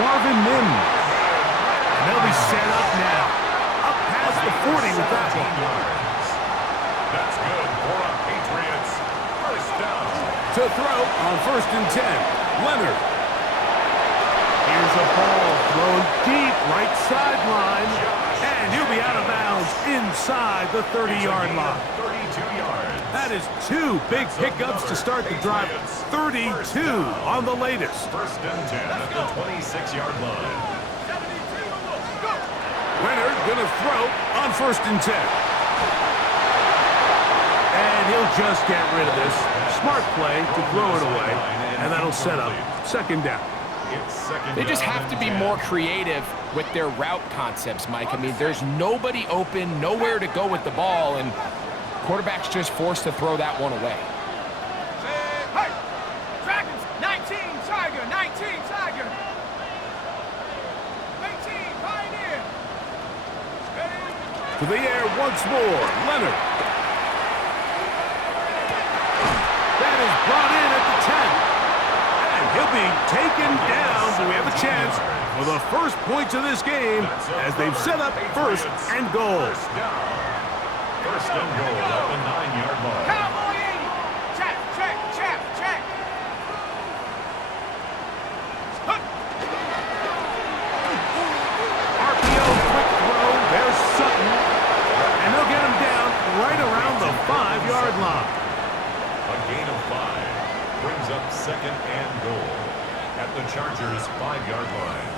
Marvin Mims. And they'll be set up now. Up past the 40 with that one. That's good for our Patriots. First down. To throw on 1st and 10. Leonard. Here's a ball thrown deep right sideline. And he'll be out of bounds inside the 30-yard line. 32 yards. That is 2 big pickups to start the drive. 32 on the latest. First and 10 at the 26-yard line. Leonard going to throw on 1st and 10. And he'll just get rid of this. Smart play to throw it away. And that'll set up 2nd down. They just have to be more creative with their route concepts, Mike. I mean, there's nobody open, nowhere to go with the ball, and quarterback's just forced to throw that one away. Hey! Dragons, 19, Tiger, 19, Tiger. 18, Pioneer. To the air once more, Leonard. That is brought in at the 10. And he'll be taken down, but we have a chance for the first points of this game as they've set up 1st and goal. First and goal at the 9-yard line. Cowboy 80. Check, check, check, check. RPO quick throw. There's Sutton. And they'll get him down right around the 5-yard line. A gain of 5 brings up 2nd and goal at the Chargers' 5-yard line.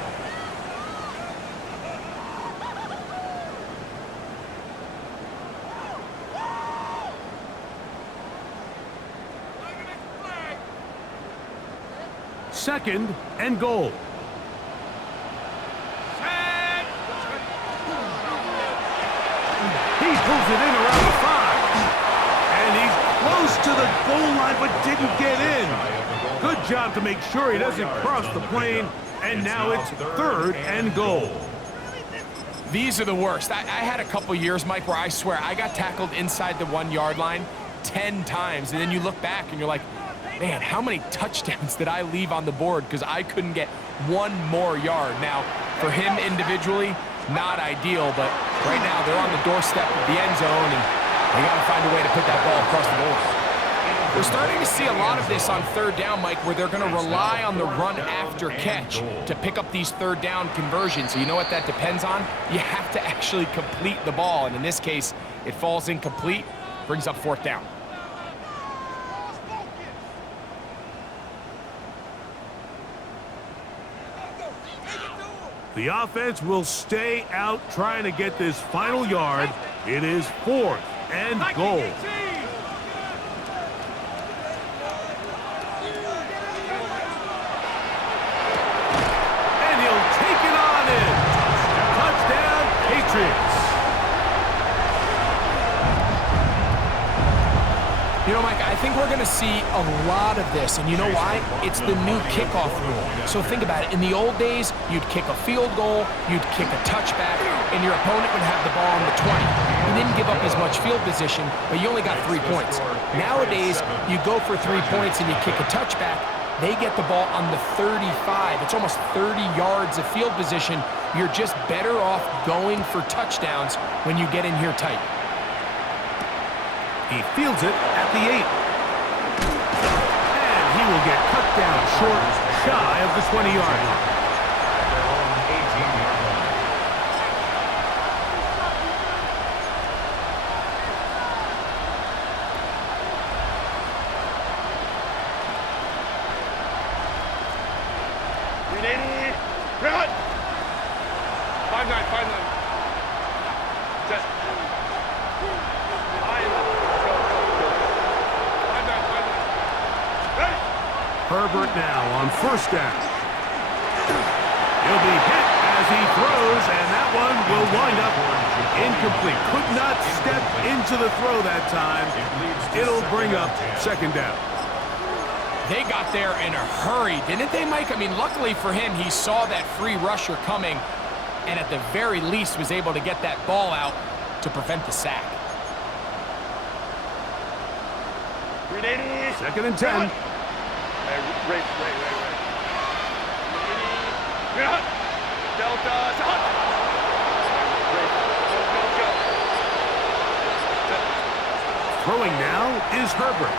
Second and goal. He pulls it in around the 5. And he's close to the goal line but didn't get in. Good job to make sure he doesn't cross the plane. And now it's 3rd and goal. These are the worst. I had a couple years, Mike, where I swear I got tackled inside the 1-yard line 10 times. And then you look back and you're like, man, how many touchdowns did I leave on the board because I couldn't get one more yard? Now, for him individually, not ideal, but right now they're on the doorstep of the end zone, and they got to find a way to put that ball across the goal. We're starting to see a lot of this on 3rd down, Mike, where they're going to rely on the run after catch to pick up these 3rd down conversions. So you know what that depends on? You have to actually complete the ball, and in this case, it falls incomplete, brings up 4th down. The offense will stay out trying to get this final yard. It is 4th and goal. And he'll take it on in. Touchdown, Patriots. You know, Mike, I think we're going to see a lot of this, and you know why? It's the new kickoff rule. So think about it. In the old days, you'd kick a field goal, you'd kick a touchback, and your opponent would have the ball on the 20. You didn't give up as much field position, but you only got 3 points. Nowadays, you go for 3 points and you kick a touchback, they get the ball on the 35. It's almost 30 yards of field position. You're just better off going for touchdowns when you get in here tight. He fields it at the 8. And he will get cut down short, shy of the 20-yard line. Their own 18-yard line. Run! 5-9, 5-9. Just. Herbert now on 1st down. He'll be hit as he throws, and that one will wind up incomplete. Could not step into the throw that time. It'll bring up 2nd down. They got there in a hurry, didn't they, Mike? I mean, luckily for him, he saw that free rusher coming, and at the very least was able to get that ball out to prevent the sack. 2nd and 10. Delta. Go. Throwing now is Herbert.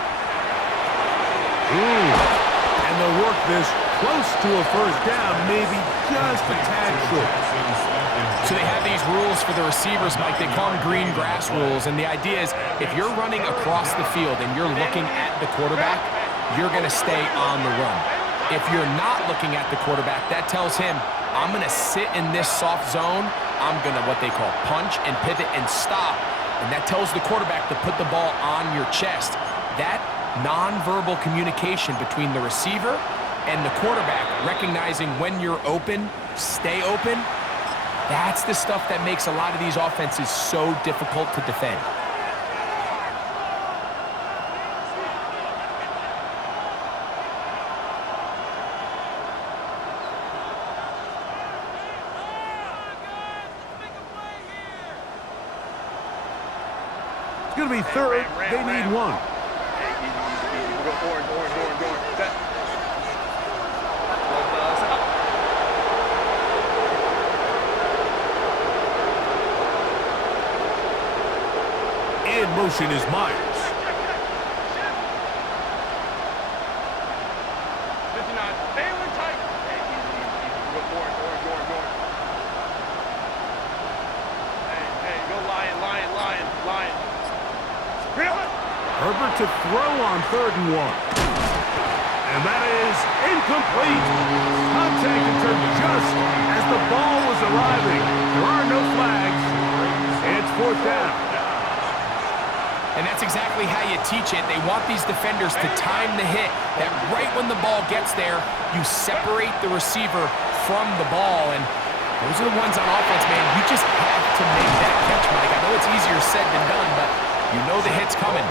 And they'll work this close to a first down, maybe just a tad short. So they have these rules for the receivers, Mike. They call them green grass rules. And the idea is if you're running across the field and you're looking at the quarterback, you're going to stay on the run. If you're not looking at the quarterback, that tells him, I'm going to sit in this soft zone. I'm going to what they call punch and pivot and stop. And that tells the quarterback to put the ball on your chest. That nonverbal communication between the receiver and the quarterback, recognizing when you're open, stay open, that's the stuff that makes a lot of these offenses so difficult to defend. It's going to be third. They need one. Easy. Go forward. Set. In motion is Myers. 59. Baylor tight. Easy. Go forward. Hey, go lion. Herbert to throw on 3rd and 1. And that is incomplete. Contact occurred just as the ball was arriving. There are no flags. It's 4th down. And that's exactly how you teach it. They want these defenders to time the hit, that right when the ball gets there, you separate the receiver from the ball. And those are the ones on offense, man. You just have to make that catch, Mike. I know it's easier said than done, but you know the hit's coming.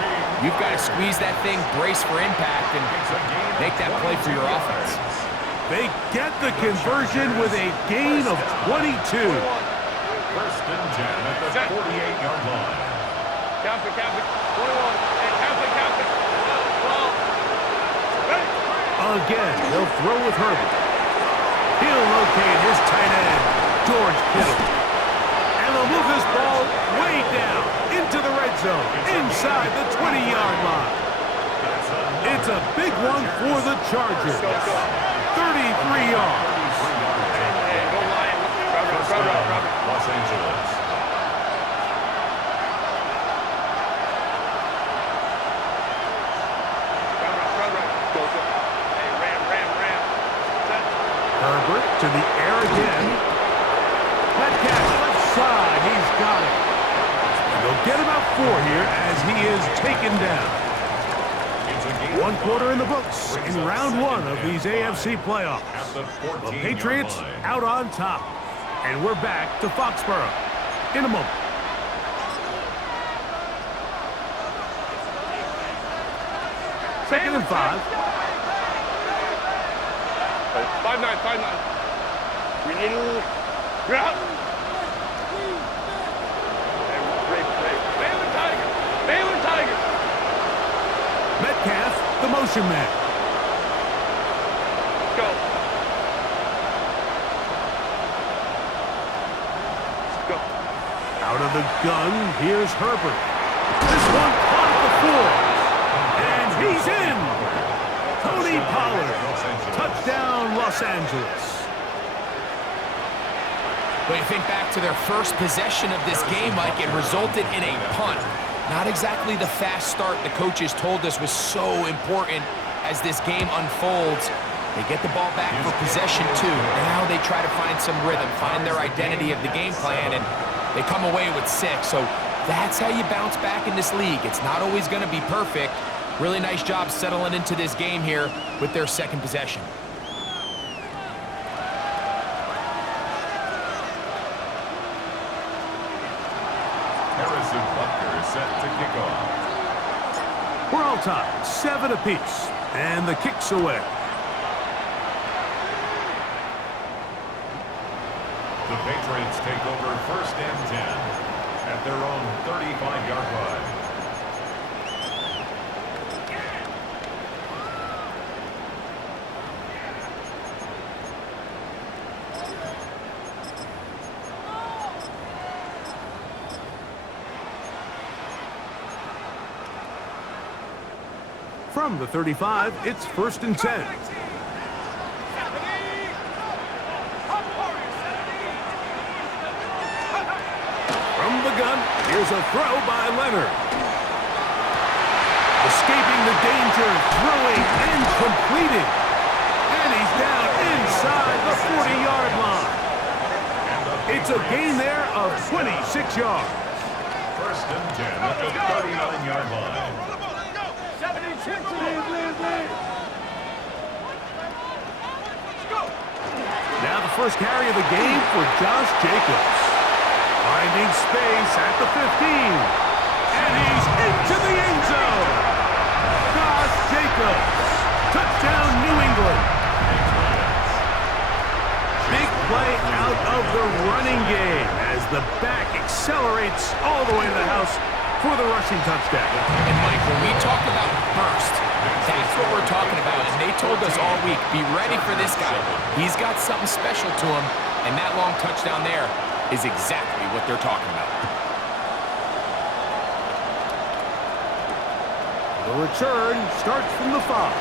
You've got to squeeze that thing, brace for impact, and make that play for your offense. They get the conversion with a gain of 22. 1st and 10 at the 48-yard line. Count it. 21. Hey, count it. Again, they'll throw with Herbert. He'll locate his tight end, George Kittle. And they'll move this ball way down into the red zone, inside the 20-yard line. It's a big one for the Chargers. 33 yards. Hey, go Lion. Robert. Los Angeles. Herbert to the air again. Metcalf left side. He's got it. And they'll get about 4 here as he is taken down. 1 quarter in the books in round 1 of these AFC playoffs. The Patriots out on top. And we're back to Foxborough in a moment. Second and 5. 5-9. We need a Baylor Tiger. Metcalf, the motion man. Go. Out of the gun, here's Herbert. This one caught at the 4. And he's in. Tony Pollard. Touchdown, Los Angeles. When you think back to their first possession of this game, Mike, it resulted in a punt. Not exactly the fast start the coaches told us was so important as this game unfolds. They get the ball back for possession 2. Now they try to find some rhythm, find their identity of the game plan, and they come away with 6. So that's how you bounce back in this league. It's not always going to be perfect. Really nice job settling into this game here with their second possession. Harrison Butker set to kick off. We're all tied, 7 apiece, and the kick's away. The Patriots take over 1st and 10 at their own 35-yard line. From the 35, it's 1st and 10. From the gun, here's a throw by Leonard. Escaping the danger, throwing and completing. And he's down inside the 40-yard line. It's a gain there of 26 yards. 1st and 10 at the 39-yard line. Now the first carry of the game for Josh Jacobs. Finding space at the 15. And he's into the end zone. Josh Jacobs. Touchdown, New England. Big play out of the running game as the back accelerates all the way to the house for the rushing touchdown. And Mike, when we talk about burst, that's what we're talking about. And they told us all week, be ready for this guy. He's got something special to him, and that long touchdown there is exactly what they're talking about. The return starts from the 5.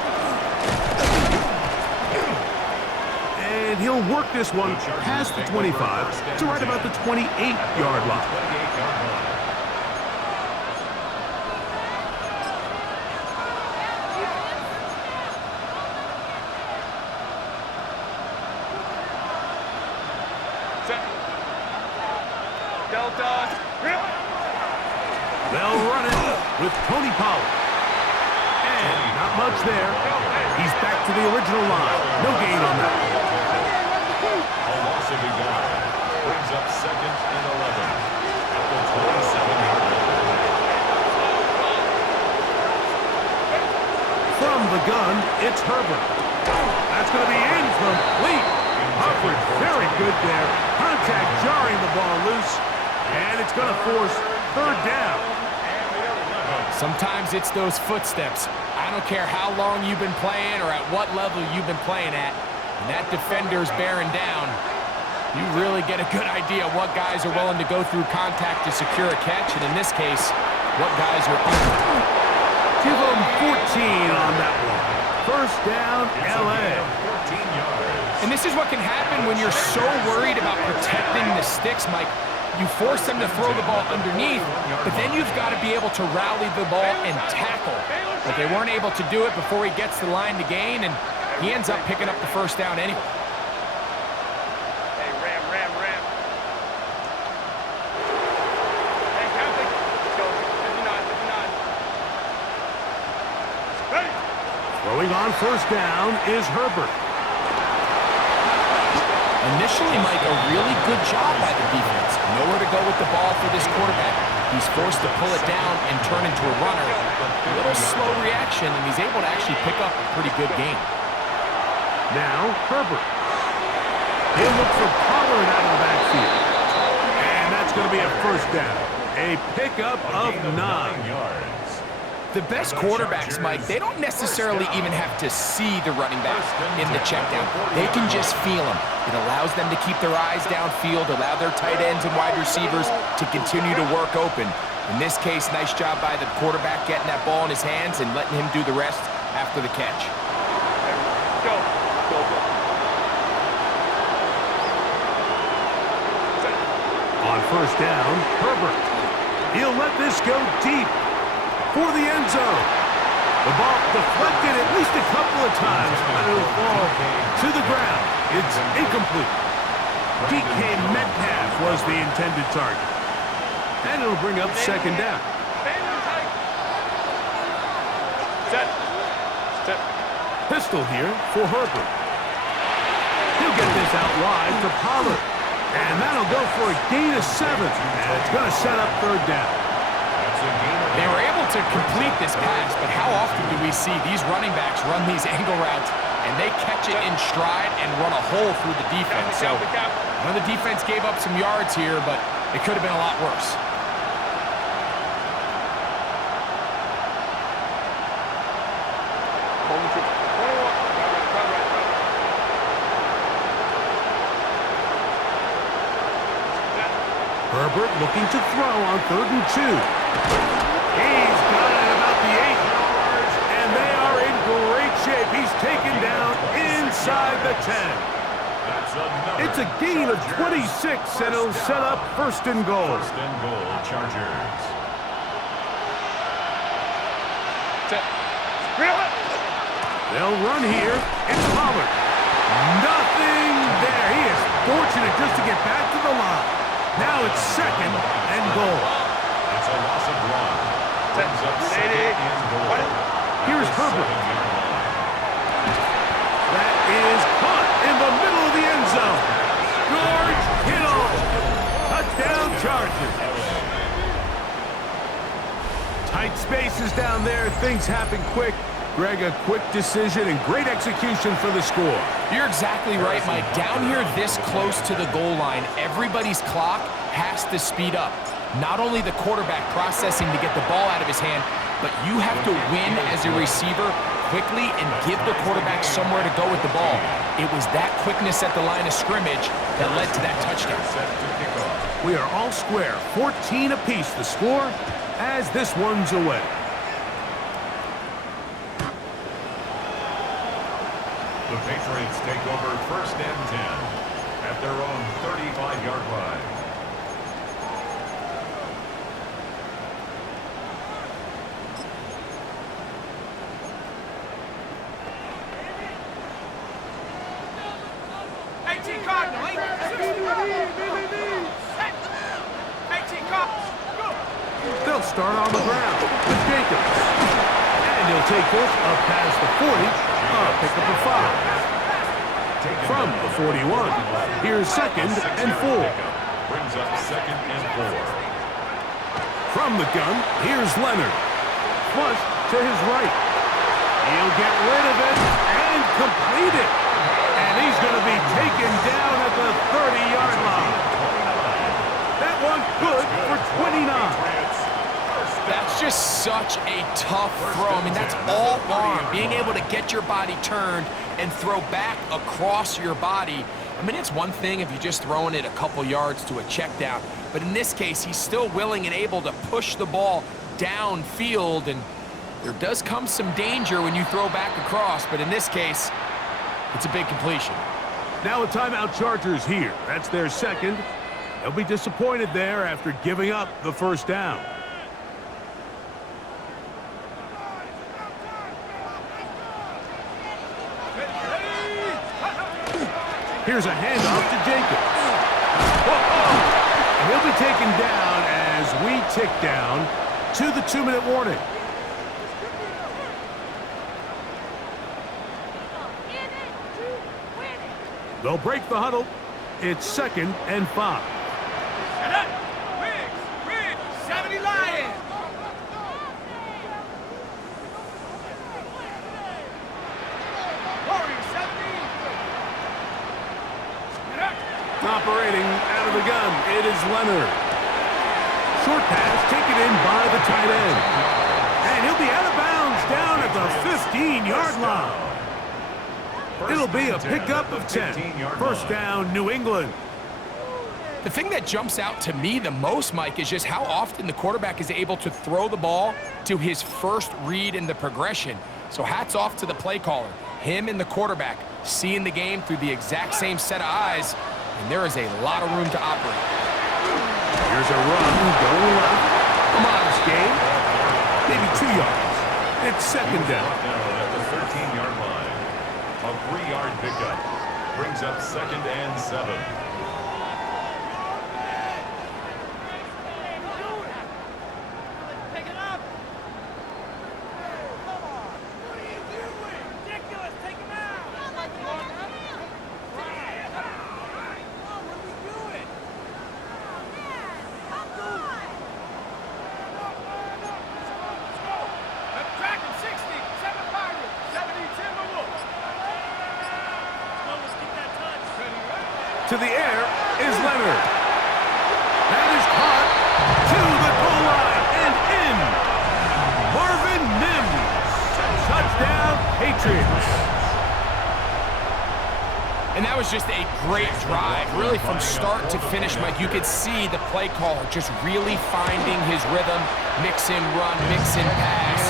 And he'll work this one past the 25 to right about the 28-yard line. They'll run it with Tony Pollard. And not much there. He's back to the original line. No gain on that. A loss of a yard. Brings up 2nd and 11 at the 27-yard line. From the gun, it's Herbert. That's going to be incomplete. Hubbard, very good there. Contact jarring the ball loose. And it's going to force 3rd down. Sometimes it's those footsteps. I don't care how long you've been playing or at what level you've been playing at. When that defender's bearing down, you really get a good idea what guys are willing to go through contact to secure a catch, and in this case, what guys are under. Give them 14 on that one. 1st down, LA. 14 yards. And this is what can happen when you're so worried about protecting the sticks, Mike. You force them to throw the ball underneath, but then you've got to be able to rally the ball and tackle. But they weren't able to do it before he gets the line to gain, and he ends up picking up the 1st down anyway. Hey, Ram. Hey, Catholic. Let's go. 59. Ready. Throwing on 1st down is Herbert. Initially, Mike, a really good job by the defense. Nowhere to go with the ball for this quarterback. He's forced to pull it down and turn into a runner. A little slow reaction, and he's able to actually pick up a pretty good game. Now, Herbert. He'll look for Pollard out of the backfield. And that's going to be a 1st down. A pickup of 9 yards. The best quarterbacks, Mike, they don't necessarily even have to see the running back in the check down. They can just feel him. It allows them to keep their eyes downfield, allow their tight ends and wide receivers to continue to work open. In this case, nice job by the quarterback getting that ball in his hands and letting him do the rest after the catch. Go. On 1st down, Herbert. He'll let this go deep for the end zone. The ball deflected at least a couple of times, but it'll fall to the ground. It's incomplete. DK Metcalf was the intended target. And it'll bring up 2nd down. Set. Pistol here for Herbert. He'll get this out wide to Pollard. And that'll go for a gain of 7. And it's going to set up 3rd down. They were able to complete this pass, but how often do we see these running backs run these angle routes and they catch it in stride and run a hole through the defense? So I know the defense gave up some yards here, but it could have been a lot worse. Herbert looking to throw on 3rd and 2. He's got it about the 8 yards, and they are inside the 10. It's a gain of 26, and it'll set up first and goal. First and goal, Chargers. They'll run here. It's Pollard. Nothing there. He is fortunate just to get back to the line. Now it's second and goal. It's a loss of 1. Brings up second and goal. Here's Herbert. That is caught in the middle of the end zone. George Kittle. Touchdown Chargers. Tight spaces down there. Things happen quick. Greg, a quick decision and great execution for the score. You're exactly right, Mike. Down here this close to the goal line, everybody's clock has to speed up. Not only the quarterback processing to get the ball out of his hand, but you have to win as a receiver quickly and give the quarterback somewhere to go with the ball. It was that quickness at the line of scrimmage that led to that touchdown. We are all square, 14 apiece the score as this one's away. The Patriots take over first and 10 at their own 35-yard line. They'll start on the ground with Jacobs. And he'll take this up past the 40, pick up a 5. From the 41, here's second and 4. Brings up second and 4. From the gun, here's Leonard. Flush to his right. He'll get rid of it and complete it. And he's going to be taken down at the 30-yard line. That one good for 29. That's just such a tough throw. I mean, that's all arm. Being able to get your body turned and throw back across your body. I mean, it's one thing if you're just throwing it a couple yards to a check down. But in this case, he's still willing and able to push the ball downfield. And there does come some danger when you throw back across. But in this case, it's a big completion. Now a timeout Chargers here. That's their second. They'll be disappointed there after giving up the first down. Here's a handoff to Jacobs. And he'll be taken down as we tick down to the 2-minute warning. They'll break the huddle. It's second and 5. Operating out of the gun, it is Leonard. Short pass taken in by the tight end. And he'll be out of bounds down at the 15-yard line. It'll be a pickup of 10. First down, New England. The thing that jumps out to me the most, Mike, is just how often the quarterback is able to throw the ball to his first read in the progression. So hats off to the play caller. Him and the quarterback seeing the game through the exact same set of eyes. And there is a lot of room to operate. Here's a run going left. A modest gain. Maybe 2 yards. It's second down. At the 13-yard line. A 3-yard pickup. Brings up second and 7. To the air is Leonard. That is caught to the goal line and in. Marvin Mims. Touchdown, Patriots. And that was just a great drive, really from start to finish, Mike. You could see the play caller just really finding his rhythm, mix in run, mix in pass.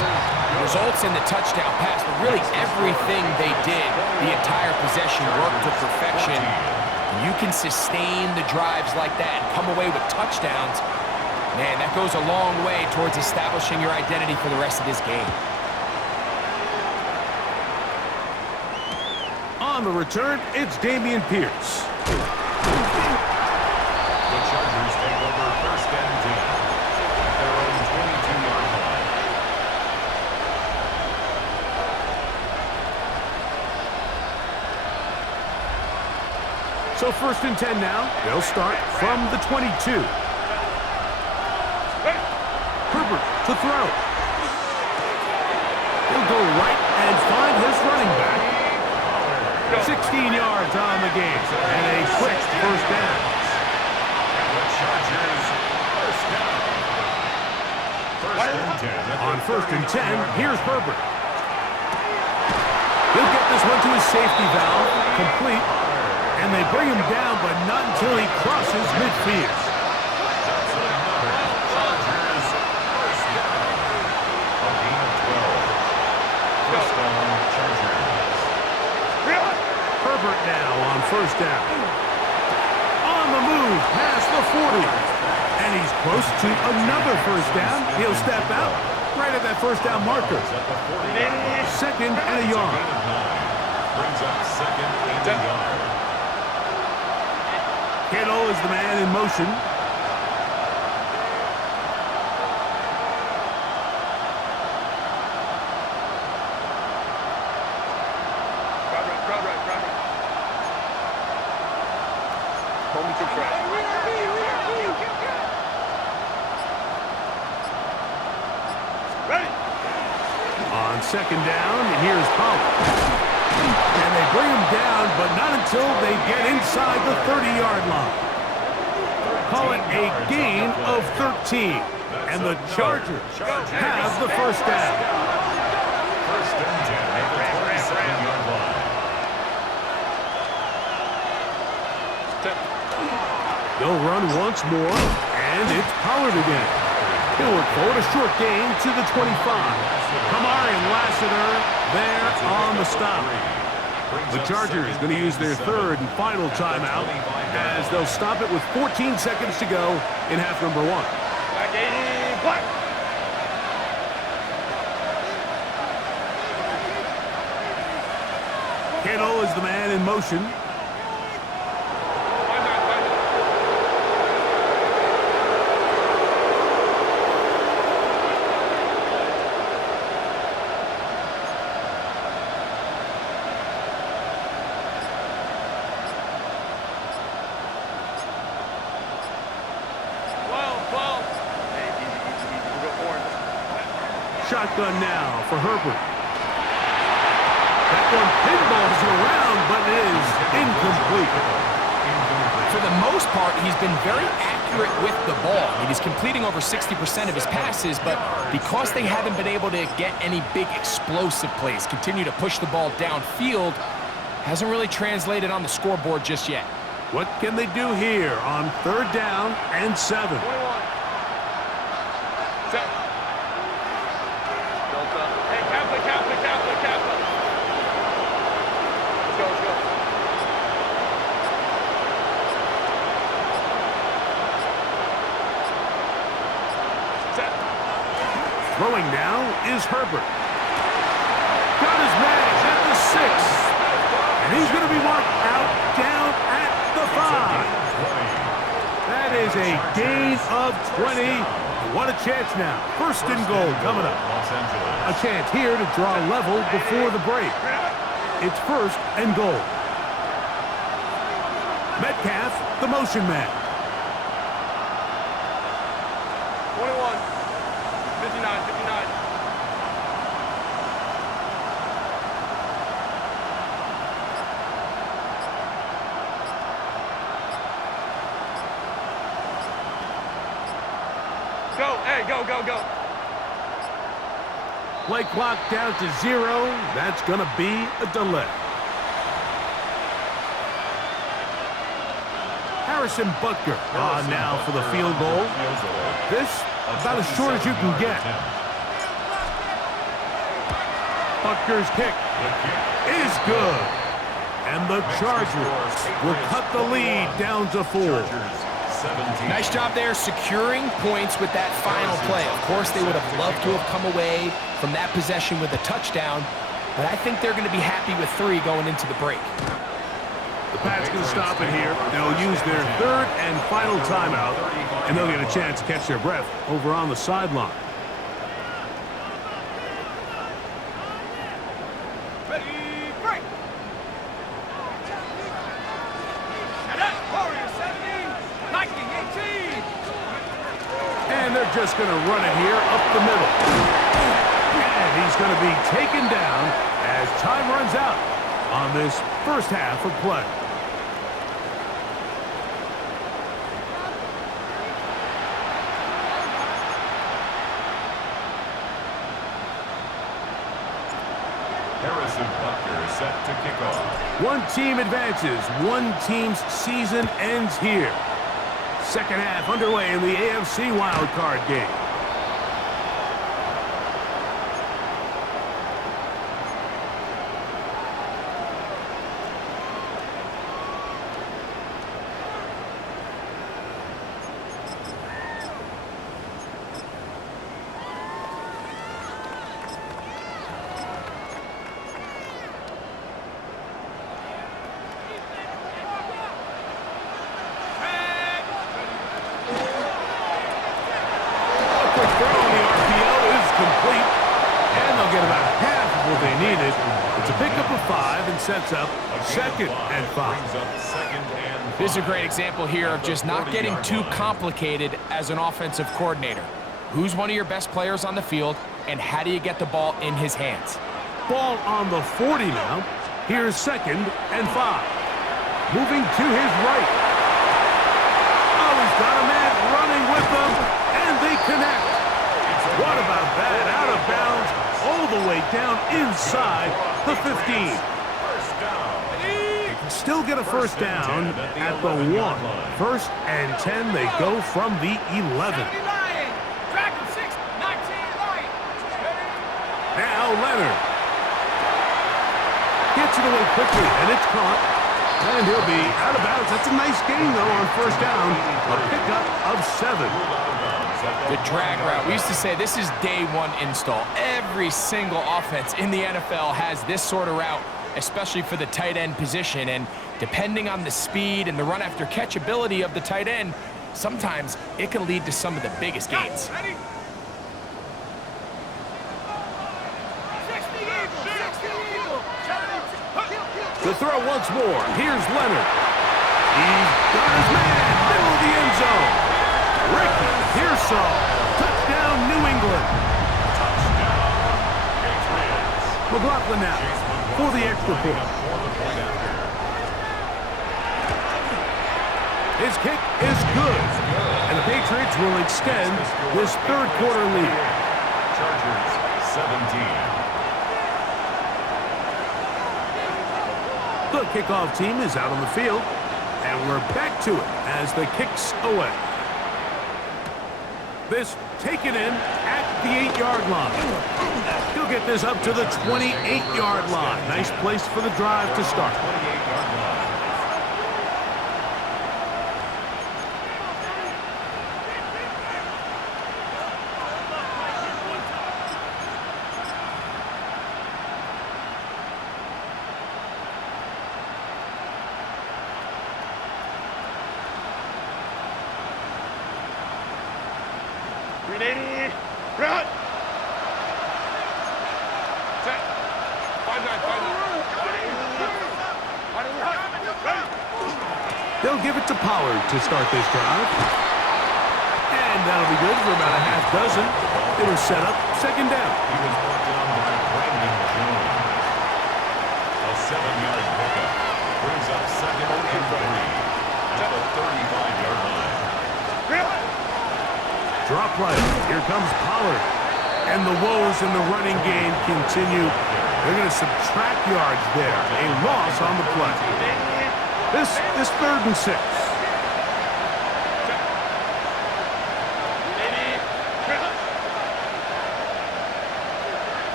results in the touchdown pass, but really everything they did, the entire possession worked to perfection. You can sustain the drives like that and come away with touchdowns. Man, that goes a long way towards establishing your identity for the rest of this game. On the return, it's Dameon Pierce. The Chargers take over first and 10 at their own 22-yard line. So first and 10 now. They'll start from the 22. Herbert to throw. He'll go right and find his running back. 16 yards on the game and a quick first down. And the Chargers first down. First and 10. On first and 10, here's Herbert. He'll get this one to his safety valve, complete, and they bring him down, but not until he crosses midfield. That's another Chargers first down. A gain of 12. First down, Chargers. Herbert now on first down. On the move past the 40. And he's close to another first down. He'll step out right at that first down marker. Second and a yard. Brings up second and a yard. Kittle is the man in motion. On second down, here's Pollard. And they bring him down, but not until they get inside the 30-yard line. Call it a gain of 13. And the Chargers have the first down. First and 10 at the 27-yard line. They'll run once more, and it's Pollard again. He'll work forward, a short gain to the 25. Kamara and Lassiter there on the stop. The Chargers going to use their third and final timeout as they'll stop it with 14 seconds to go in half number one. Kittle is the man in motion. Shotgun now for Herbert. That one pinballs around, but it is incomplete. For the most part, he's been very accurate with the ball. I mean, he's completing over 60% of his passes, but because they haven't been able to get any big explosive plays, continue to push the ball downfield, hasn't really translated on the scoreboard just yet. What can they do here on third down and 7? Throwing now is Herbert. Got his man at the 6. And he's going to be marked out down at the 5. That is a gain of 20. What a chance now. First and goal coming up. A chance here to draw level before the break. It's first and goal. Metcalf, the motion man. 21. 59. Go, hey, go. Play clock down to 0. That's going to be a delay. Harrison Butker on now for the field goal. This about as short as you can get. Butker's kick is good. And the Chargers will cut the lead down to 4. Nice job there securing points with that final play. Of course, they would have loved to have come away from that possession with a touchdown, but I think they're going to be happy with 3 going into the break. The Pats going to stop it here. They'll use their 3rd and final timeout, and they'll get a chance to catch their breath over on the sideline. And they're just going to run it here up the middle. And he's going to be taken down as time runs out on this first half of play. Harrison Butker set to kick off. One team advances. One team's season ends here. Second half underway in the AFC wildcard game. Sets up 2nd and 5. This is a great example here of just not getting too complicated as an offensive coordinator. Who's one of your best players on the field, and how do you get the ball in his hands? Ball on the 40 now. Here's 2nd and 5. Moving to his right. Oh, he's got a man running with them, and they connect. What about that? Out of bounds, all the way down inside the 15. Still get a first down at the 1. 1st and 10, they go from the 11. Now Leonard gets it away quickly, and it's caught. And he'll be out of bounds. That's a nice gain, though, on first down. A pickup of 7. The drag route. We used to say this is day 1 install. Every single offense in the NFL has this sort of route, especially for the tight end position. And depending on the speed and the run after catch ability of the tight end, sometimes it can lead to some of the biggest gains. The throw once more. Here's Leonard. He's got his man, middle of the end zone. Ricky Pearsall. Touchdown, New England. McLaughlin now for the extra point. His kick is good. And the Patriots will extend this 3rd quarter lead. Chargers 17. The kickoff team is out on the field, and we're back to it as the kick's away. This taken in at the 8-yard line. He'll get this up to the 28-yard line. Nice place for the drive to start. 28-yard line. Ready, run! Set. 5-9. They'll give it to Pollard to start this drive. And that'll be good for about a half dozen. It'll set up 2nd down. He was brought down by Brandon Jones. A 7-yard pickup brings up 2nd and 3 at the 35-yard line. Drop right. Here comes Pollard. And the woes in the running game continue. They're going to subtract yards there. A loss on the play. This is 3rd and 6.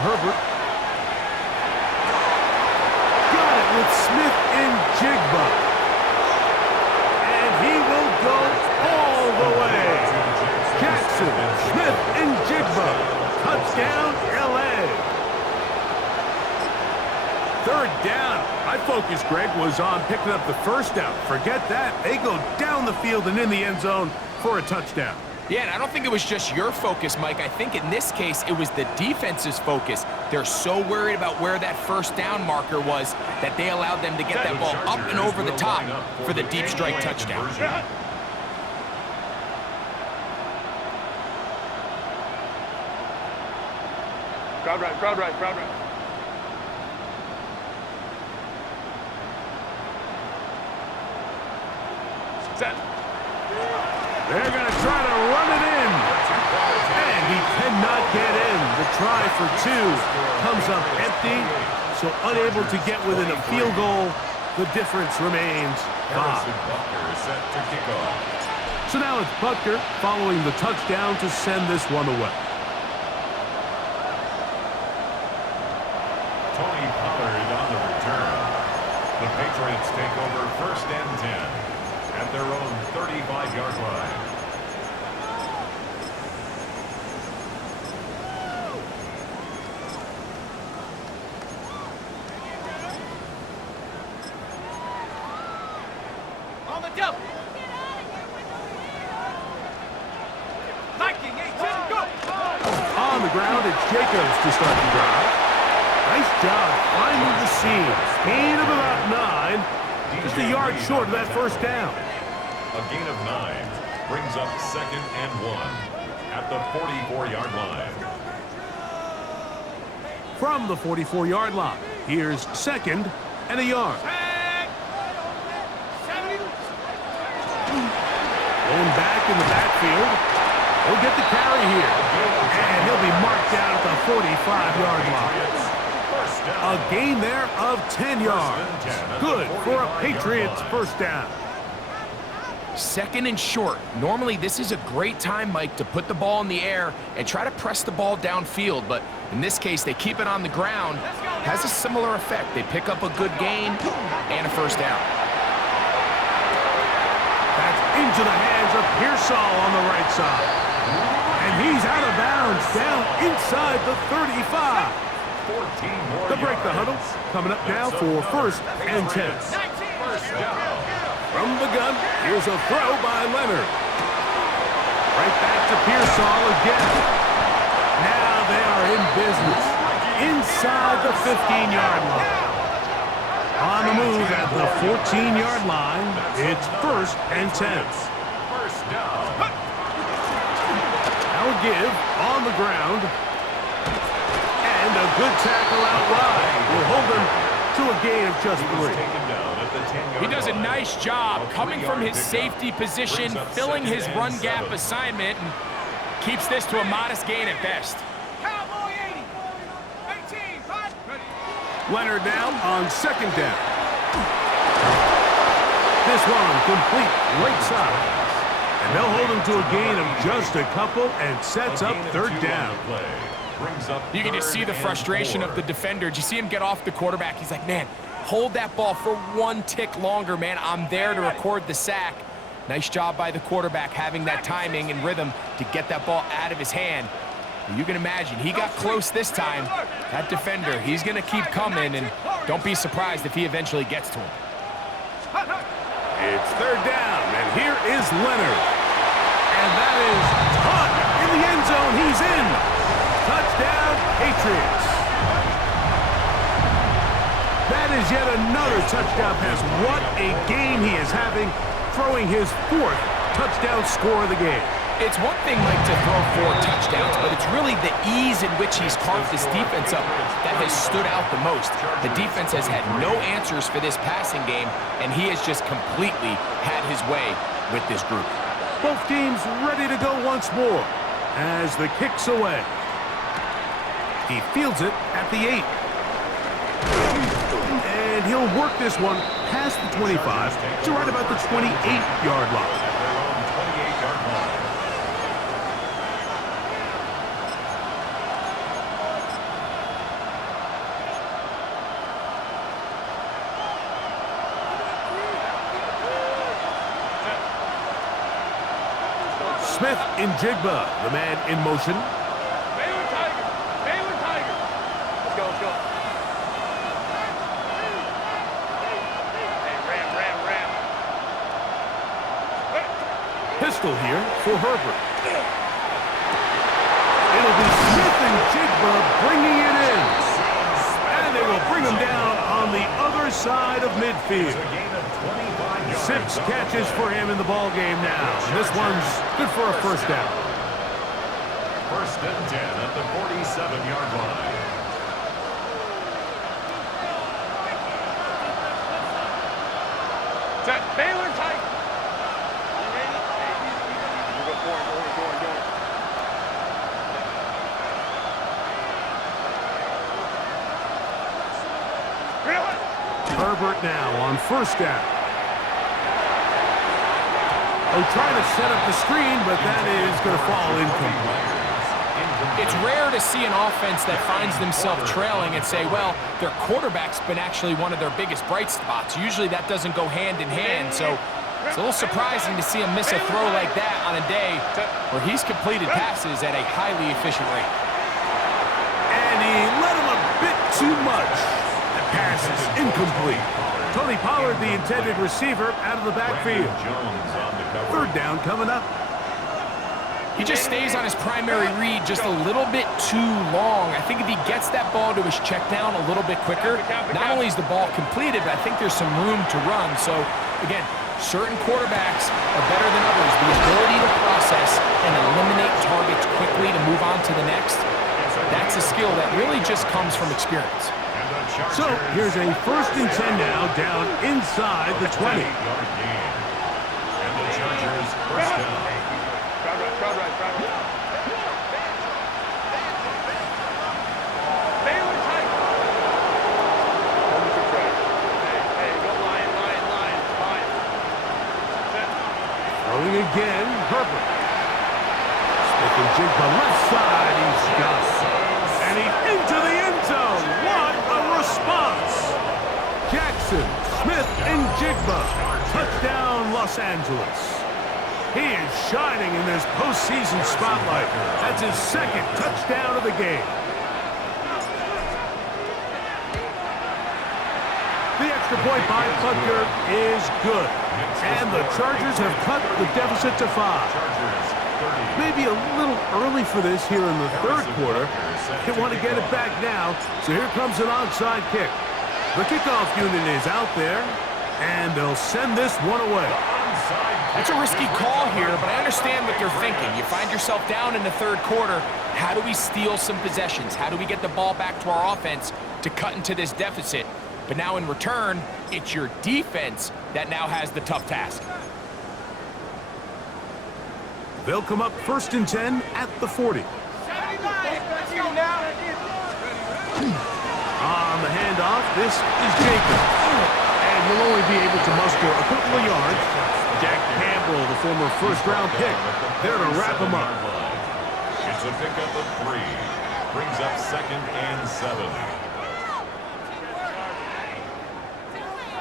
Herbert. Got it with Smith and Jigba. And he will go all the way. Jackson, Smith, and Jigba. Touchdown, L.A. Third down. My focus, Greg, was on picking up the first down. Forget that. They go down the field and in the end zone for a touchdown. Yeah, and I don't think it was just your focus, Mike. I think in this case, it was the defense's focus. They're so worried about where that first down marker was that they allowed them to get that ball up and over the top for the deep strike touchdown. Crowd right, crowd right, crowd right. Set. They're going to try to run it in. And he cannot get in. The try for two comes up empty, so unable to get within a field goal. The difference remains 5. So now it's Butker following the touchdown to send this one away. Tony Pollard on the return. The Patriots take over 1st and 10 at their own 35-yard line. On the double. Liking 18, go. On the ground, it's Jacobs to start the drive. Nice job finding the seam. Gain of about 9. Just a yard short of that first down. A gain of 9 brings up 2nd and 1 at the 44-yard line. From the 44-yard line, here's 2nd and a yard. Going back in the backfield. He'll get the carry here. And he'll be marked down at the 45-yard line. A gain there of 10 yards. Good for a Patriots first down. 2nd and short. Normally, this is a great time, Mike, to put the ball in the air and try to press the ball downfield. But in this case, they keep it on the ground. Has a similar effect. They pick up a good gain and a first down. That's into the hands of Pearsall on the right side. And he's out of bounds down inside the 35. To break the huddle, coming up now for 1st and 10. From the gun, here's a throw by Leonard. Right back to Pearsall again. Now they are in business inside the 15-yard line. On the move at the 14-yard line, it's 1st and 10. Now a give on the ground. And a good tackle out wide will hold him to a gain of just 3. He does a nice job coming from his safety position, filling his run gap assignment, and keeps this to a modest gain at best. Cowboy 80. 18, hot. Leonard now on 2nd down. This one complete right side. And they'll hold him to a gain of just a couple and sets up 3rd down. You can just see the frustration of the defender. Did you see him get off the quarterback? He's like, man, hold that ball for 1 tick longer, man. I'm there to record the sack. Nice job by the quarterback having that timing and rhythm to get that ball out of his hand. And you can imagine, he got close this time. That defender, he's going to keep coming, and don't be surprised if he eventually gets to him. It's 3rd down, and here is Leonard. And that is caught in the end zone. He's in. Touchdown, Patriots. That is yet another touchdown pass. What a game he is having, throwing his 4th touchdown score of the game. It's one thing, Mike, to throw 4 touchdowns, but it's really the ease in which he's carved this defense up that has stood out the most. The defense has had no answers for this passing game, and he has just completely had his way with this group. Both teams ready to go once more as the kick's away. He fields it at the 8. And he'll work this one past the 25 to right about the 28-yard line. Smith in Jigba, the man in motion. Baylor Tiger. Baylor Tiger. Let's go, let's go. Hey, ram. Pistol here for Herbert. It'll be Smith and Jigba bringing it in. And they will bring him down on the other side of midfield. 6 catches for him in the ball game now. And this one's good for a first down. First and 10 at the 47-yard line. Set. Baylor Tiger. You ready? Hey, you go for it. Herbert now on first down. Oh, trying to set up the screen, but that is going to fall incomplete. It's rare to see an offense that finds themselves trailing and say, well, their quarterback's been actually one of their biggest bright spots. Usually that doesn't go hand in hand, so it's a little surprising to see him miss a throw like that on a day where he's completed passes at a highly efficient rate. And he let him a bit too much. The pass is incomplete. Tony Pollard, the intended receiver, out of the backfield. Third down coming up. He just stays on his primary read just a little bit too long. I think if he gets that ball to his check down a little bit quicker, not only is the ball completed, but I think there's some room to run. So, again, certain quarterbacks are better than others. The ability to process and eliminate targets quickly to move on to the next, that's a skill that really just comes from experience. So, here's a first and 10 now, down inside the 20. And the Chargers first down. Crowd right. Baylor Tiger. Hey, go line. Set. Throwing again, Herbert. Smith and Jigba left side, he's got it. And he's into the end zone. What a response! Jackson, Smith, and Jigba. Touchdown, Los Angeles. He is shining in this postseason spotlight. That's his second touchdown of the game. The extra point by Butker is good. And the Chargers have cut the deficit to 5. Maybe a little early for this here in the third quarter. They want to get it back now, so here comes an onside kick. The kickoff unit is out there, and they'll send this one away. That's a risky call here, but I understand what they're thinking. You find yourself down in the third quarter. How do we steal some possessions? How do we get the ball back to our offense to cut into this deficit? But now in return, it's your defense that now has the tough task. They'll come up first and 10 at the 40. On the handoff, this is Jacobs. And he'll only be able to muster a couple of yards. Jack Campbell, the former first-round pick, there to wrap him up. It's a pickup of 3. Brings up second and 7.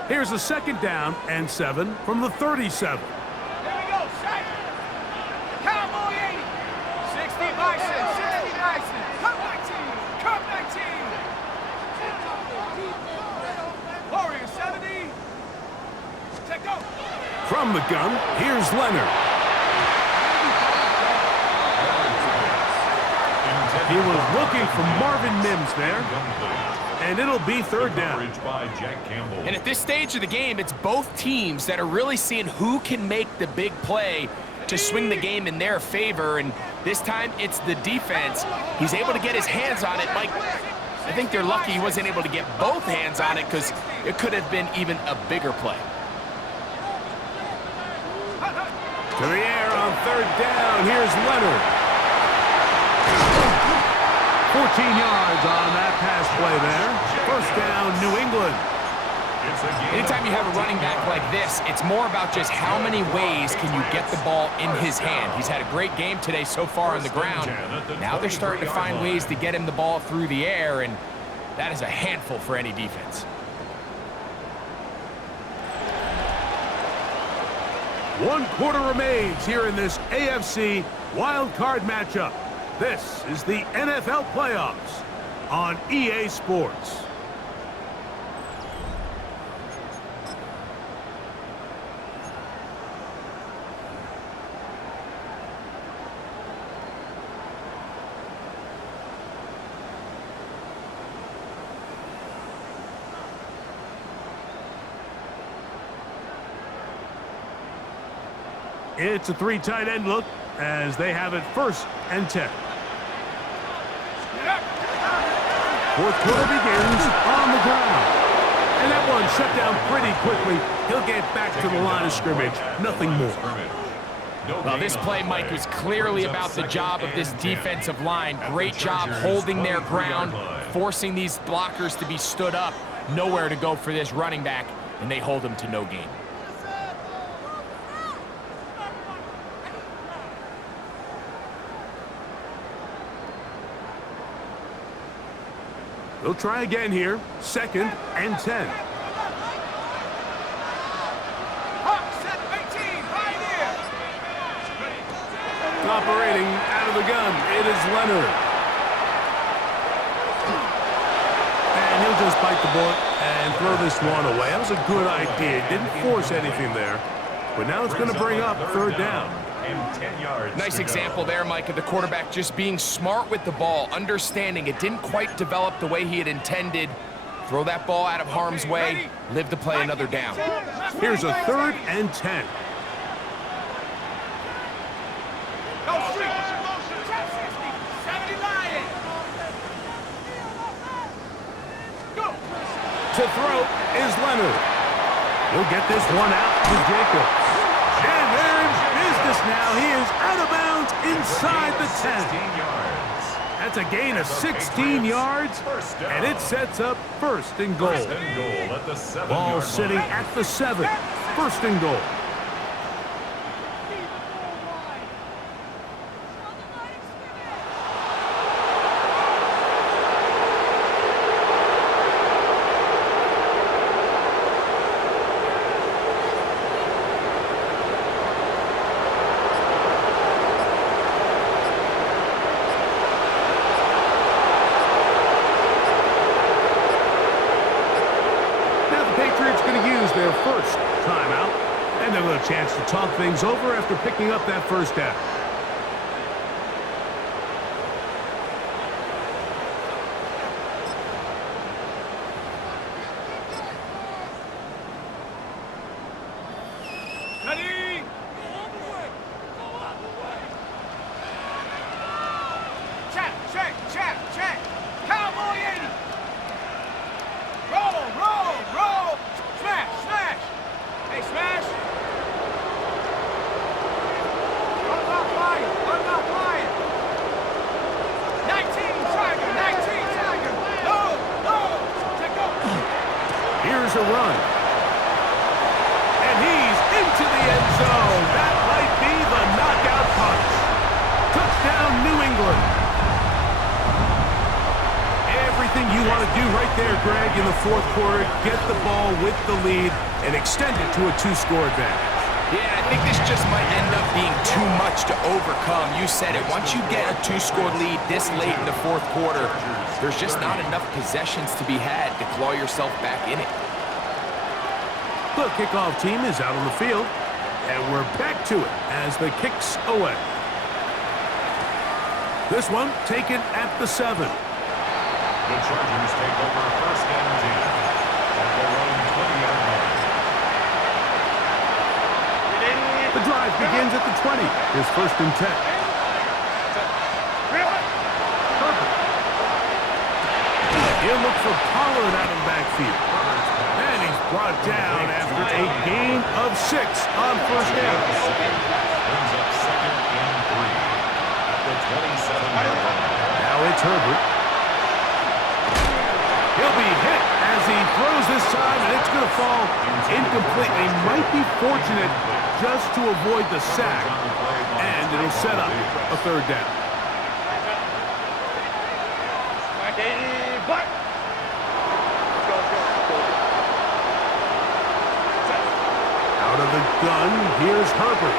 Here's a second down and 7 from the 37. Here we go, set. Cowboy 80. 60 Bison, 60 Bison. Come back team. Warrior 70. Check go. From the gun, here's Leonard. He was looking for Marvin Mims there. And it'll be third down. And at this stage of the game, it's both teams that are really seeing who can make the big play to swing the game in their favor. And this time, it's the defense. He's able to get his hands on it. Mike, I think they're lucky he wasn't able to get both hands on it because it could have been even a bigger play. To the air on third down. Here's Leonard. 14 yards on that pass play there. First down, New England. Anytime you have a running back like this, it's more about just how many ways can you get the ball in his hand. He's had a great game today so far on the ground. Now they're starting to find ways to get him the ball through the air, and that is a handful for any defense. One quarter remains here in this AFC wildcard matchup. This is the NFL playoffs on EA Sports. It's a three tight end look as they have it 1st and 10. Fourth quarter begins on the ground. And that one shut down pretty quickly. He'll get back to the line of scrimmage. Nothing more. Well, this play, Mike, was clearly about the job of this defensive line. Great job holding their ground, forcing these blockers to be stood up. Nowhere to go for this running back, and they hold him to no gain. They'll try again here. 2nd and 10. Operating out of the gun, it is Leonard. And he'll just bite the bullet and throw this one away. That was a good idea. Didn't force anything there. But now it's going to bring up 3rd down. Nice example there, Mike, of the quarterback just being smart with the ball, understanding it didn't quite develop the way he had intended. Throw that ball out of harm's way, live to play another down. Here's a 3rd and 10. To throw is Leonard. He'll get this one out to Jacobs. And they're in business now. He is out of bounds inside the 10. That's a gain of 16 yards, and it sets up 1st and goal. Ball sitting at the 7. 1st and goal. Their 1st timeout, and they'll have a chance to talk things over after picking up that 1st down. Ready? Check. Cowboy 80. Roll. Smash! Hey, smash! Unlock Lion! 19 Tiger! No! Check go! Here's a run. And he's into the end zone. That might be the knockout punch. Touchdown, New England. Everything you want to do right there, Greg, in the 4th quarter, get the ball with the lead and extend it to a 2-score advantage. Yeah, I think this just might end up being too much to overcome. You said it. Once you get a 2-score lead this late in the 4th quarter, there's just not enough possessions to be had to claw yourself back in it. The kickoff team is out on the field, and we're back to it as the kicks away. This one taken at the 7. The Chargers take over 1st and 10 at their own 20-yard line. The drive begins at the 20. Here's 1st and 10. Perfect. He'll look for Pollard out of the backfield. And he's brought down after a gain of 6 on 1st down. Brings up 2nd and 3 at the 27-yard line. Now it's Herbert. He'll be hit as he throws this time, and it's going to fall incomplete. They might be fortunate just to avoid the sack, and it'll set up a 3rd down. Out of the shotgun. Here's Herbert.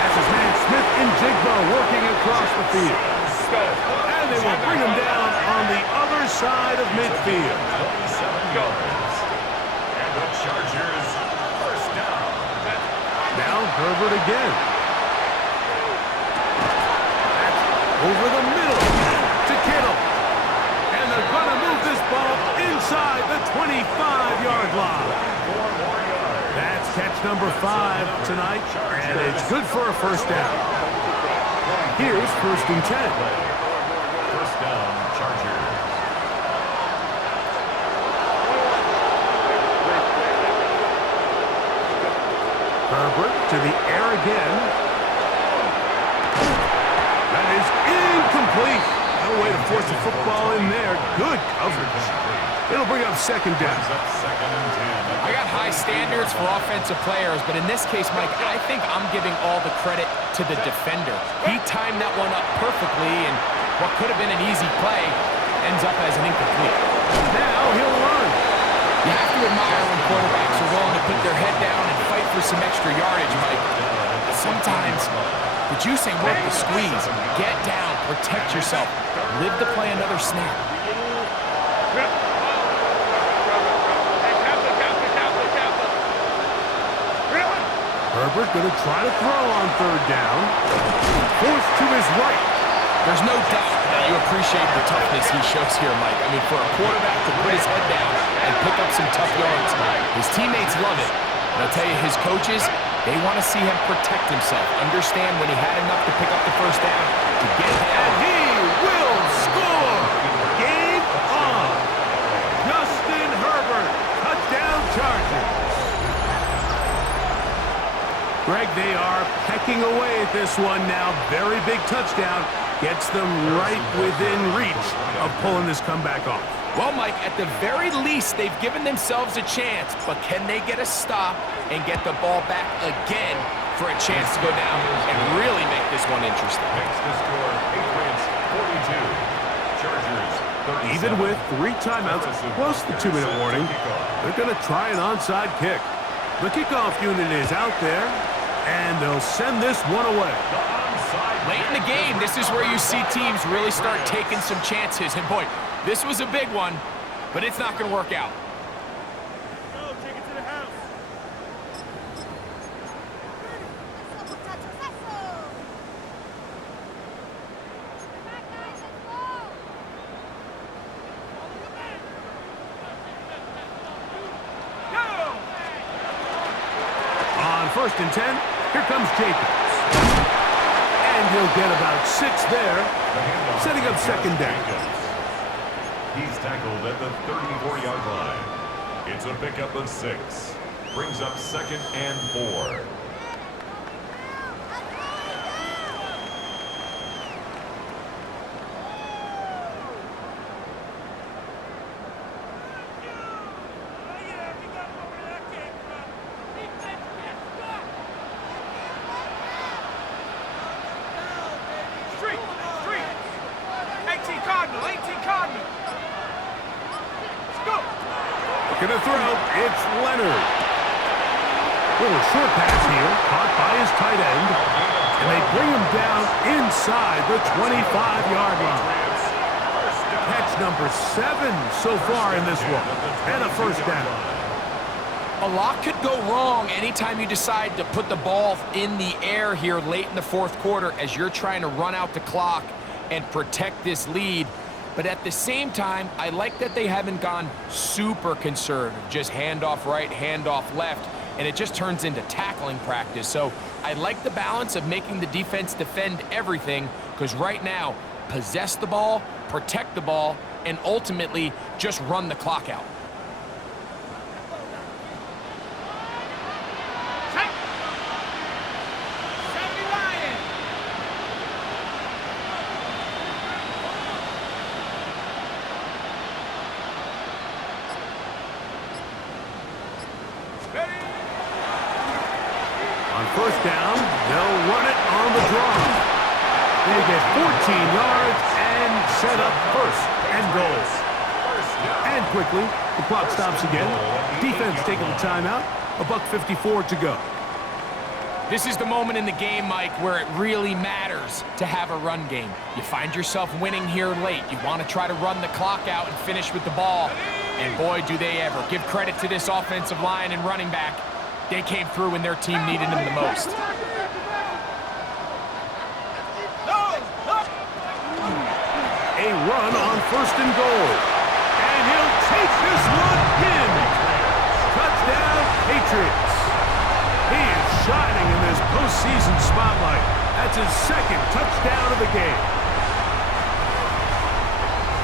That's his man Smith and Jigba working across the field. And they will bring him down on the other side of midfield. 27 yards. And the Chargers first down. Now Herbert again. That's over the middle to Kittle. And they're going to move this ball inside the 25-yard line. 4 more yards. That's catch number 5 tonight, and it's good for a first down. Here's 1st and 10. First down, Chargers. Herbert to the air again. That is incomplete. No way to force the football in there. Good coverage. It'll bring up 2nd down. Second and 10. I got high standards for offensive players, but in this case, Mike, I think I'm giving all the credit to the defender. He timed that one up perfectly, and what could have been an easy play ends up as an incomplete. Now he'll run. You have to admire when quarterbacks are willing to put their head down and fight for some extra yardage, Mike. Sometimes the juice ain't worth the squeeze. Get down, protect yourself, live to play another snap. Herbert going to try to throw on 3rd down. Forced to his right. There's no doubt that you appreciate the toughness he shows here, Mike. I mean, for a quarterback to put his head down and pick up some tough yards, his teammates love it. And I'll tell you, his coaches, they want to see him protect himself. Understand when he had enough to pick up the first down to get And down. he will score. Game on. Justin Herbert. Touchdown Chargers. Greg, they are pecking away at this one now. Very big touchdown. Gets them right within reach of pulling this comeback off. Well, Mike, at the very least, they've given themselves a chance, but can they get a stop and get the ball back again for a chance to go down and really make this one interesting? Makes the score Patriots 42. Chargers 37. Even with 3 timeouts, plus the 2-minute warning, they're going to try an onside kick. The kickoff unit is out there, and they'll send this one away. Late in the game, this is where you see teams really start taking some chances. And boy, this was a big one, but it's not going to work out. Go, take it to the house. On 1st and 10, here comes Jacobs. And he'll get about 6 there, setting up 2nd down. He's tackled at the 34-yard line. It's a pickup of 6. Brings up 2nd and 4. Street. 18 Cardinal. Let's go. Looking to throw, it's Leonard. Little short pass here, caught by his tight end. And they bring him down inside the 25-yard line. Catch number 7 so far in this one. And a first down. A lot could go wrong anytime you decide to put the ball in the air here late in the 4th quarter as you're trying to run out the clock and protect this lead. But at the same time, I like that they haven't gone super conservative, just handoff right, handoff left, and it just turns into tackling practice. So I like the balance of making the defense defend everything, because right now, possess the ball, protect the ball, and ultimately just run the clock out. On 1st down, they'll run it on the draw. They get 14 yards and set up 1st and goal. And quickly, the clock stops again. Defense taking the timeout. 1:54 to go. This is the moment in the game, Mike, where it really matters to have a run game. You find yourself winning here late. You want to try to run the clock out and finish with the ball. And boy, do they ever. Give credit to this offensive line and running back. They came through when their team needed them the most. A run on 1st and goal. And he'll take this one in. Touchdown, Patriots. He is shining in this postseason spotlight. That's his 2nd touchdown of the game.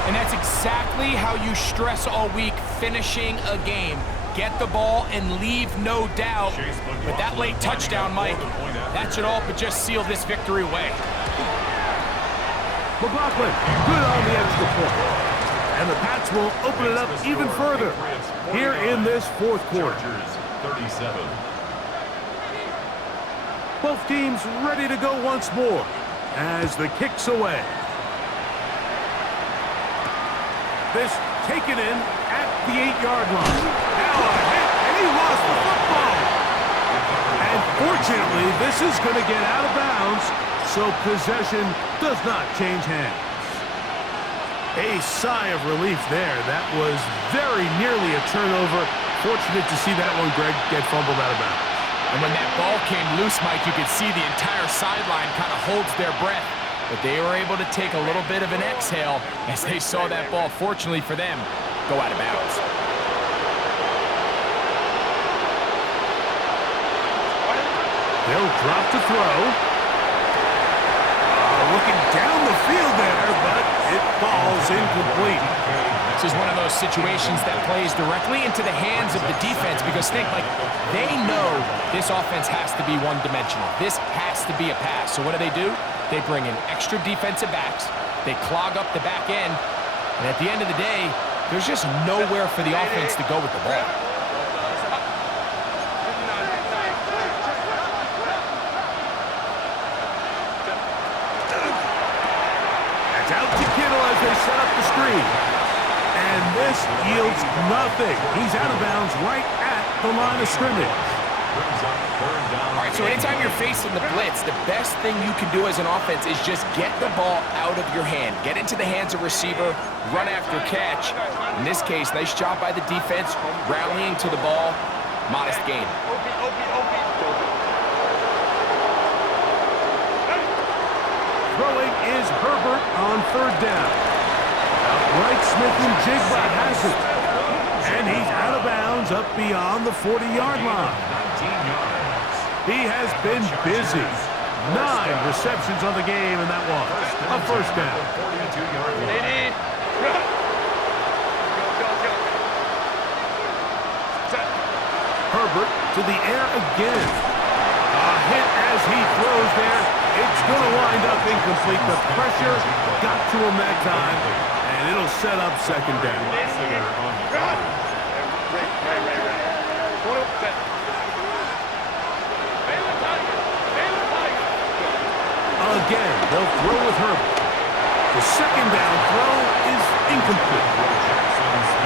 And that's exactly how you stress all week, finishing a game. Get the ball and leave no doubt. But that late touchdown, Mike, that should all but just seal this victory away. McLaughlin, good on the extra point. And the Pats will open it up even further here in this 4th quarter. 37. Both teams ready to go once more as the kick's away. This taken in at the 8-yard line. Now a hit, and he lost the football. And fortunately, this is going to get out of bounds, so possession does not change hands. A sigh of relief there. That was very nearly a turnover. Fortunate to see that one, Greg, get fumbled out of bounds. And when that ball came loose, Mike, you could see the entire sideline kind of holds their breath. But they were able to take a little bit of an exhale as they saw that ball, fortunately for them, go out of bounds. They'll drop to throw. Looking down the field there, but it falls incomplete. This is one of those situations that plays directly into the hands of the defense because think, like, they know this offense has to be one-dimensional. This has to be a pass. So what do? They bring in extra defensive backs. They clog up the back end. And at the end of the day, there's just nowhere for the offense to go with the ball. That's out to Kittle as they set up the screen. And this yields nothing. He's out of bounds right at the line of scrimmage. All right, so anytime you're facing the blitz, the best thing you can do as an offense is just get the ball out of your hand. Get into the hands of receiver, run after catch. In this case, nice job by the defense, rallying to the ball. Modest gain. Throwing is Herbert on 3rd down. Outright Smith and Jigba has it. And he's out of bounds up beyond the 40-yard line. He has been busy. 9 receptions on the game, and that was a 1st down. Herbert to the air again. A hit as he throws there. It's going to wind up incomplete. The pressure got to him that time, and it'll set up 2nd down. Again, they'll throw with Herbert. The 2nd down throw is incomplete.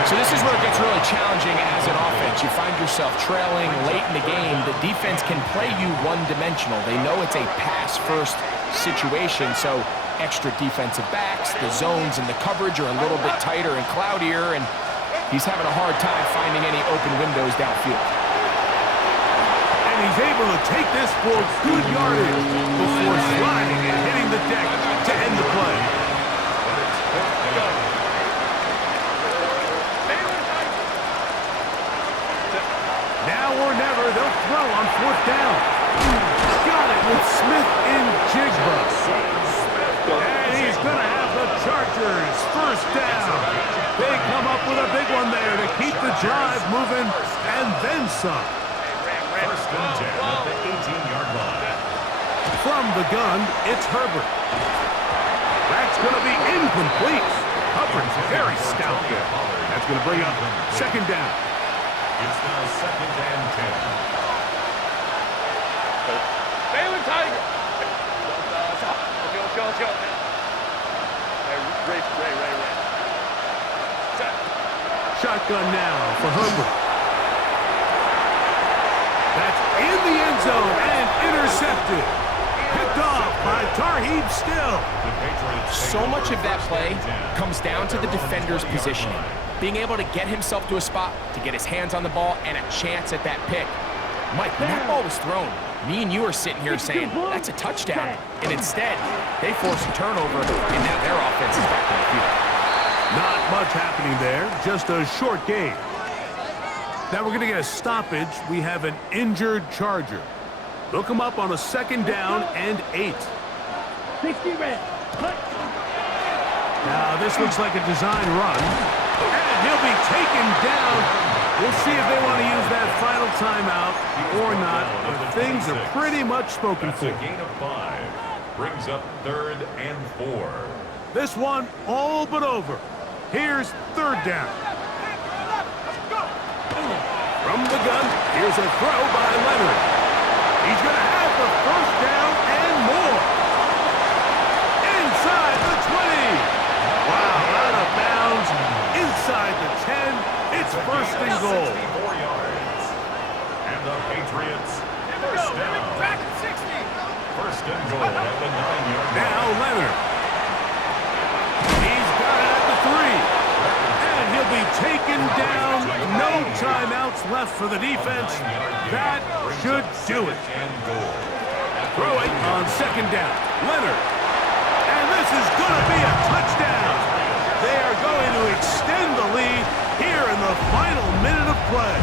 So this is where it gets really challenging as an offense. You find yourself trailing late in the game. The defense can play you one-dimensional. They know it's a pass-first situation, so extra defensive backs, the zones and the coverage are a little bit tighter and cloudier, and he's having a hard time finding any open windows downfield. And he's able to take this for good yardage before sliding and hitting the deck to end the play. Now or never, they'll throw on 4th down. Got it with Smith and Jigba. And he's going to have the Chargers 1st down. They come up with a big one there to keep the drive moving and then some. 1st and 10 at the 18-yard line. From the gun, it's Herbert. That's going to be incomplete. Hubbard's very stout there. That's going to bring up 2nd down. It's now 2nd and 10. Shotgun now for Herbert. the end zone and intercepted. Picked off by Tarheeb Still. So much of that play comes down to the defender's positioning. Being able to get himself to a spot, to get his hands on the ball, and a chance at that pick. Mike, when that ball was thrown, me and you are sitting here saying, that's a touchdown. And instead, they force a turnover, and now their offense is back on the field. Not much happening there, just a short game. Now we're going to get a stoppage. We have an injured Charger. They'll come up on a 2nd down and 8. 60 red. Now this looks like a design run. And he'll be taken down. We'll see if they want to use that final timeout or not. But things are pretty much spoken for. That's a gain of 5. Brings up 3rd and 4. This one all but over. Here's 3rd down. From the gun, here's a throw by Leonard. He's going to have the 1st down and more. Inside the 20. Wow, out of bounds. Inside the 10. It's 1st and goal. 64 yards. And the Patriots, 1st down. 1st and goal at the 9-yard line. Now Leonard. He's got it at the 3. And he'll be taken down. No timeouts left for the defense. That should do it. Throwing on 2nd down. Leonard. And this is going to be a touchdown. They are going to extend the lead here in the final minute of play.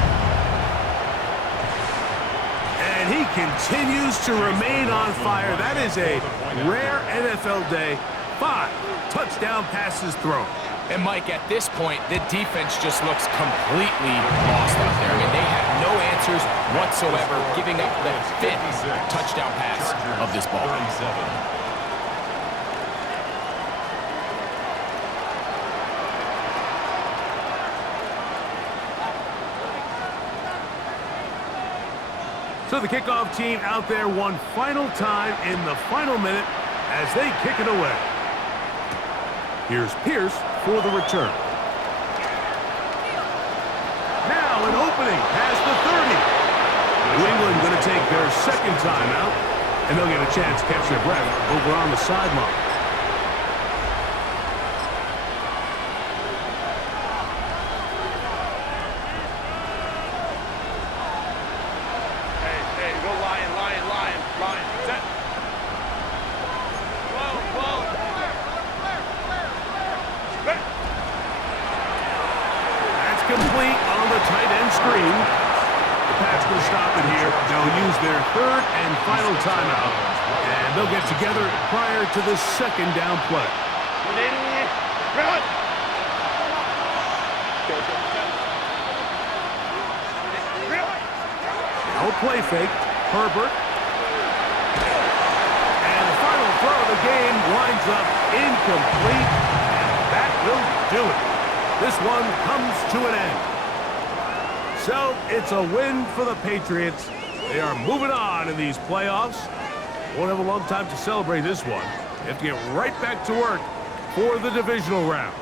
And he continues to remain on fire. That is a rare NFL day. 5 touchdown passes thrown. And Mike, at this point, the defense just looks completely lost out there. I mean, they have no answers whatsoever, giving up the 5th touchdown pass of this ball. So the kickoff team out there one final time in the final minute as they kick it away. Here's Pierce for the return. Now an opening past the 30. New England going to take their 2nd timeout, and they'll get a chance to catch their breath over on the sideline. Complete on the tight end screen. The Pats will stop it here. They'll use their 3rd and final timeout, and they'll get together prior to the 2nd down play. Now a play fake. Herbert. And the final throw of the game winds up incomplete, and that will do it. This one comes to an end. So it's a win for the Patriots. They are moving on in these playoffs. Won't have a long time to celebrate this one. They have to get right back to work for the divisional round.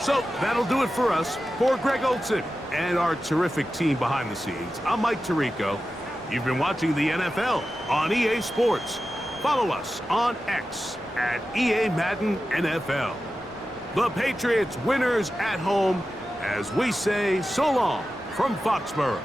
So that'll do it for us. For Greg Olson and our terrific team behind the scenes, I'm Mike Tirico. You've been watching the NFL on EA Sports. Follow us on X at EA Madden NFL. The Patriots winners at home as we say so long from Foxborough.